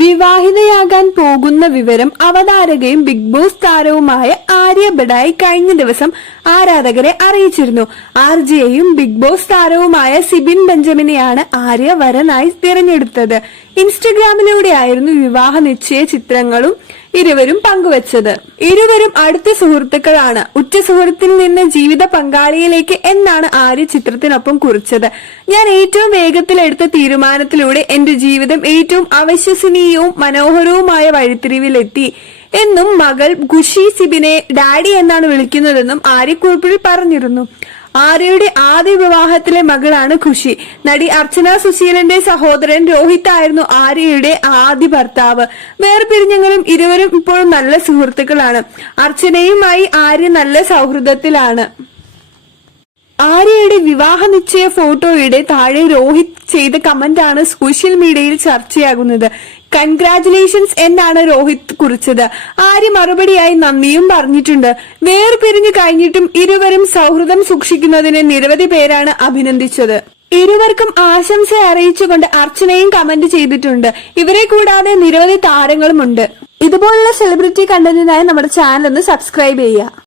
വിവാഹിതയാകാൻ പോകുന്ന വിവരം അവതാരകയും big boss താരവുമായ ആര്യ ബഡായി കഴിഞ്ഞ ദിവസം ആരാധകരെ അറിയിച്ചിരുന്നു. ആർജെയും ബിഗ് ബോസ് താരവുമായ സിബിൻ ബെഞ്ചമിനെയാണ് ആര്യ വരനായി തിരഞ്ഞെടുത്തത്. ഇൻസ്റ്റഗ്രാമിലൂടെയായിരുന്നു വിവാഹ നിശ്ചയ ചിത്രങ്ങളും ഇരുവരും പങ്കുവച്ചത്. ഇരുവരും അടുത്ത സുഹൃത്തുക്കളാണ്. ഉറ്റ സുഹൃത്തിൽ നിന്ന് ജീവിത പങ്കാളിയിലേക്ക് എന്നാണ് ആര്യ ചിത്രത്തിനൊപ്പം കുറിച്ചത്. ഞാൻ ഏറ്റവും വേഗത്തിലെടുത്ത തീരുമാനത്തിലൂടെ എന്റെ ജീവിതം ഏറ്റവും അവിശ്വസനീയവും മനോഹരവുമായ വഴിത്തിരിവിലെത്തി എന്നും മകൾ ഖുഷി സിബിനെ ഡാഡി എന്നാണ് വിളിക്കുന്നതെന്നും ആര്യക്കുറിപ്പിൽ പറഞ്ഞിരുന്നു. ആര്യയുടെ ആദ്യ വിവാഹത്തിലെ മകളാണ് ഖുഷി. നടി അർച്ചന സുശീലന്റെ സഹോദരൻ രോഹിത് ആയിരുന്നു ആര്യയുടെ ആദ്യ ഭർത്താവ്. വേർപിരിഞ്ഞെങ്കിലും ഇരുവരും ഇപ്പോഴും നല്ല സുഹൃത്തുക്കളാണ്. അർച്ചനയുമായി ആര്യ നല്ല സൗഹൃദത്തിലാണ്. ആര്യയുടെ വിവാഹ നിശ്ചയ ഫോട്ടോയുടെ താഴെ രോഹിത് ചെയ്ത കമന്റാണ് സോഷ്യൽ മീഡിയയിൽ ചർച്ചയാകുന്നത്. കൺഗ്രാറ്റുലേഷൻസ് എന്നാണ് രോഹിത് കുറിച്ചത്. ആര്യ മറുപടിയായി നന്ദിയും പറഞ്ഞിട്ടുണ്ട്. വേർപിരിഞ്ഞു കഴിഞ്ഞിട്ടും ഇരുവരും സൗഹൃദം സൂക്ഷിക്കുന്നതിന് നിരവധി പേരാണ് അഭിനന്ദിച്ചത്. ഇരുവർക്കും ആശംസ അറിയിച്ചുകൊണ്ട് അർച്ചനയും കമന്റ് ചെയ്തിട്ടുണ്ട്. ഇവരെ കൂടാതെ നിരവധി താരങ്ങളുമുണ്ട്. ഇതുപോലുള്ള സെലിബ്രിറ്റി കണ്ടന്റിനായി നമ്മുടെ ചാനൽ ഒന്ന് സബ്സ്ക്രൈബ് ചെയ്യുക.